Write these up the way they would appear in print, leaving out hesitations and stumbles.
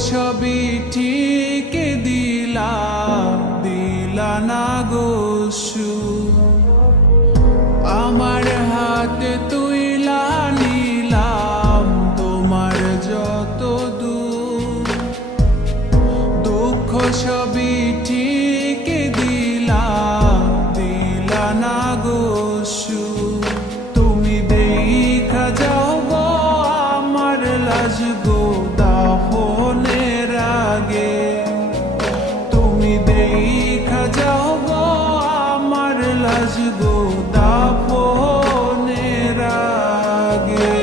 সবই ঠিক দিলা দিলা না গোসু আমার হাতে তুইলা নিলাম তোমার যত দুঃখ সবই ঠিক দিলা দিলা না গোসু তুমি দেখা যাও গো আমার লাজ গো দাফনের আগে তুমি দেখা যাও গো আমার লাজ গো দাফনের আগে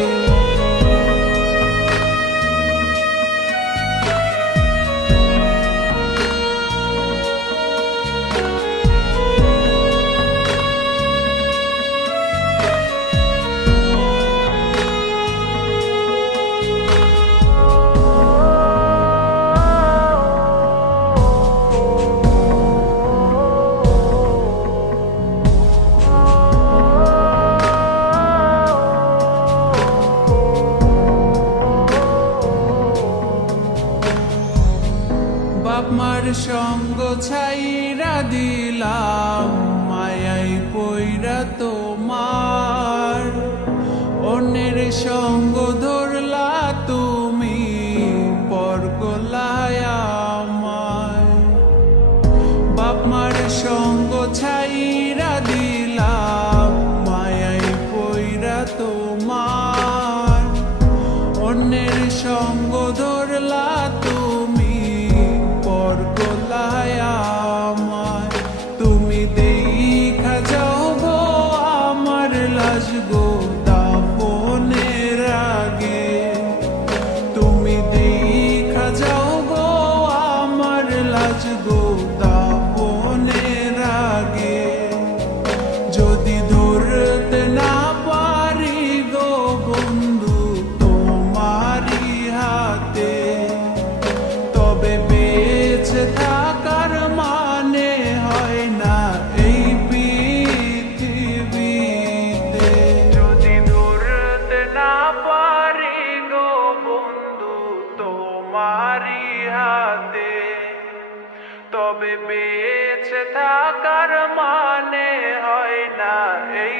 বাপ মার সঙ্গ ছাইরা দিলাম মায়াই পইরা তোমার অন্যের সঙ্গ ধরলা তুমি পর করলায় আমায় বাপ মার সঙ্গ ছাইরা দিলাম মায়াই পইরা তোমার অন্যের সঙ্গ ধরলা তুমি পর করলায় আমায় তুমি দেখা যাও গো আমার লাজ গো দাফনের আগে তুমি দেখা যাও গো আমার লাজ গো দাফনের আগে যদি ধরতে না পারি গো বন্ধু তোমারি হাতে তবে বেঁচে থাকার মানে হয় না এই পৃথিবীতে যদি ধরতে না পারি গো বন্ধু তোমারি হাতে তবে বেঁচে থাকার মানে হয় না এই